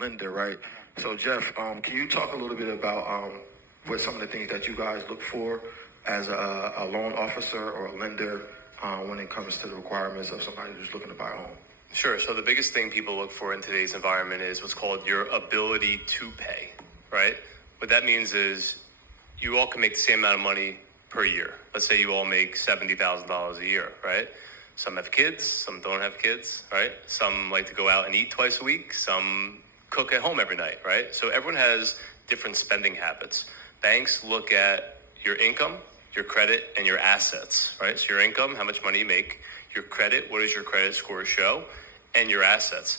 lender, right? So Jeff, can you talk a little bit about what some of the things that you guys look for as a loan officer or a lender when it comes to the requirements of somebody who's looking to buy a home? Sure. So the biggest thing people look for in today's environment is what's called your ability to pay, right? What that means is you all can make the same amount of money per year. Let's say you all make $70,000 a year, right? Some have kids, some don't have kids, right? Some like to go out and eat twice a week. Some cook at home every night, right? So everyone has different spending habits. Banks look at your income, your credit, and your assets, right? So your income, how much money you make, your credit, what does your credit score show, and your assets.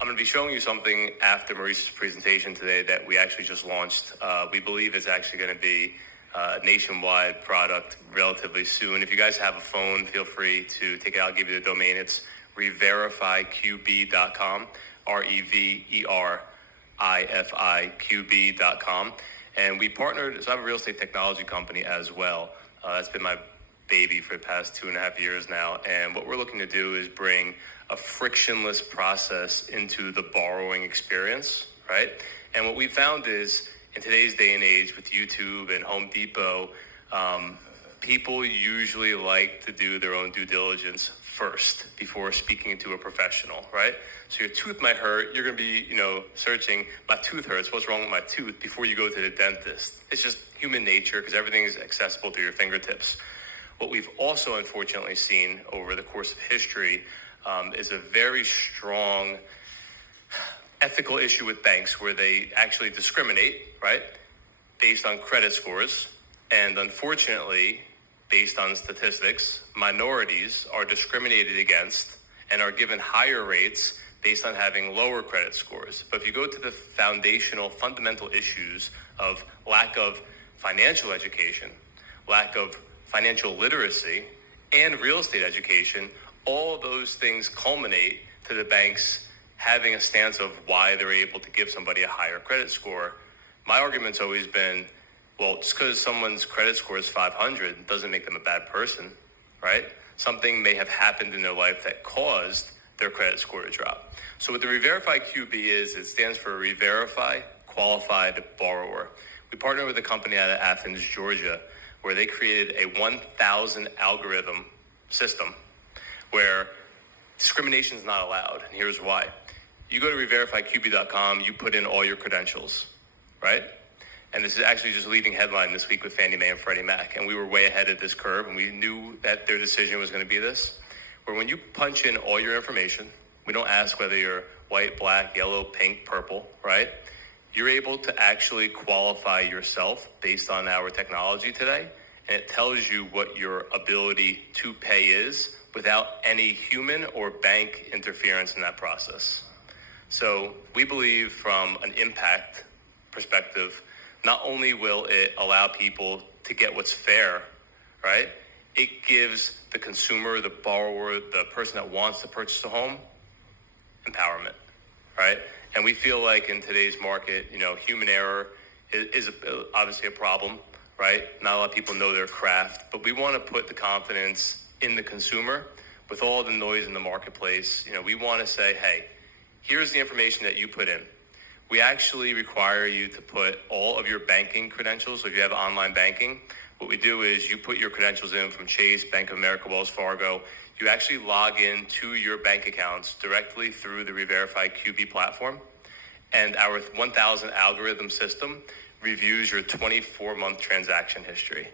I'm going to be showing you something after Maurice's presentation today that we actually just launched. We believe it's actually going to be a nationwide product relatively soon. If you guys have a phone, feel free to take it. I'll give you the domain. It's reverifiQB.com, reverifiQB.com. And we partnered, so I have a real estate technology company as well. That's been my baby for the past 2.5 years now. And what we're looking to do is bring a frictionless process into the borrowing experience, right? And what we found is in today's day and age with YouTube and Home Depot, people usually like to do their own due diligence first before speaking to a professional, right? So your tooth might hurt. You're going to be, searching, my tooth hurts. What's wrong with my tooth before you go to the dentist? It's just human nature because everything is accessible through your fingertips. What we've also unfortunately seen over the course of history is a very strong ethical issue with banks where they actually discriminate, right, based on credit scores. And unfortunately, based on statistics, minorities are discriminated against and are given higher rates based on having lower credit scores. But if you go to the fundamental issues of lack of financial education, lack of financial literacy, and real estate education, all of those things culminate to the banks having a stance of why they're able to give somebody a higher credit score. My argument's always been, well, just because someone's credit score is 500 doesn't make them a bad person, right? Something may have happened in their life that caused their credit score to drop. So what the reverifiQB is, it stands for Reverify Qualified Borrower. We partnered with a company out of Athens, Georgia, where they created a 1,000 algorithm system where discrimination is not allowed. And here's why. You go to reverifiQB.com, you put in all your credentials, right? And this is actually just a leading headline this week with Fannie Mae and Freddie Mac. And we were way ahead of this curve, and we knew that their decision was going to be this. Where when you punch in all your information, we don't ask whether you're white, black, yellow, pink, purple, right? You're able to actually qualify yourself based on our technology today. And it tells you what your ability to pay is without any human or bank interference in that process. So we believe from an impact perspective, not only will it allow people to get what's fair, right? It gives the consumer, the borrower, the person that wants to purchase a home, empowerment, right? And we feel like in today's market, human error is obviously a problem, right? Not a lot of people know their craft, but we want to put the confidence in the consumer with all the noise in the marketplace. We want to say, hey, here's the information that you put in. We actually require you to put all of your banking credentials. So if you have online banking, what we do is you put your credentials in from Chase, Bank of America, Wells Fargo. You actually log in to your bank accounts directly through the reverifiQB platform. And our 1,000 algorithm system reviews your 24-month transaction history.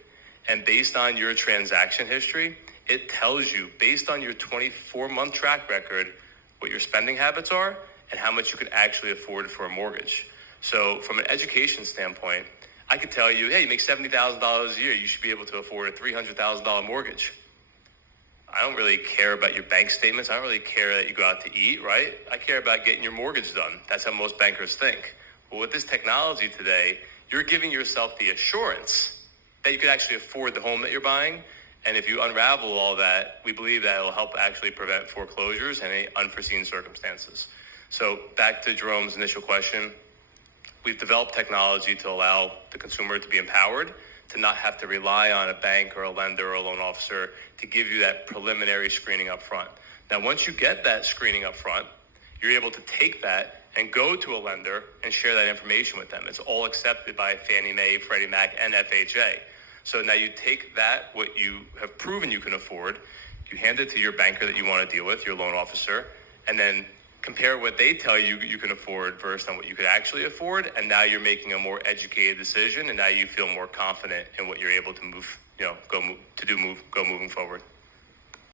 And based on your transaction history, it tells you, based on your 24-month track record, what your spending habits are and how much you can actually afford for a mortgage. So from an education standpoint, I could tell you, hey, you make $70,000 a year, you should be able to afford a $300,000 mortgage. I don't really care about your bank statements. I don't really care that you go out to eat, right? I care about getting your mortgage done. That's how most bankers think. But with this technology today, you're giving yourself the assurance that you could actually afford the home that you're buying. And if you unravel all that, we believe that it will help actually prevent foreclosures and any unforeseen circumstances. So back to Jerome's initial question, we've developed technology to allow the consumer to be empowered, to not have to rely on a bank or a lender or a loan officer to give you that preliminary screening up front. Now, once you get that screening up front, you're able to take that and go to a lender and share that information with them. It's all accepted by Fannie Mae, Freddie Mac, and FHA. So now you take that, what you have proven you can afford, you hand it to your banker that you want to deal with, your loan officer, and then compare what they tell you you can afford versus on what you could actually afford, and now you're making a more educated decision, and now you feel more confident in what you're able to move, go moving forward.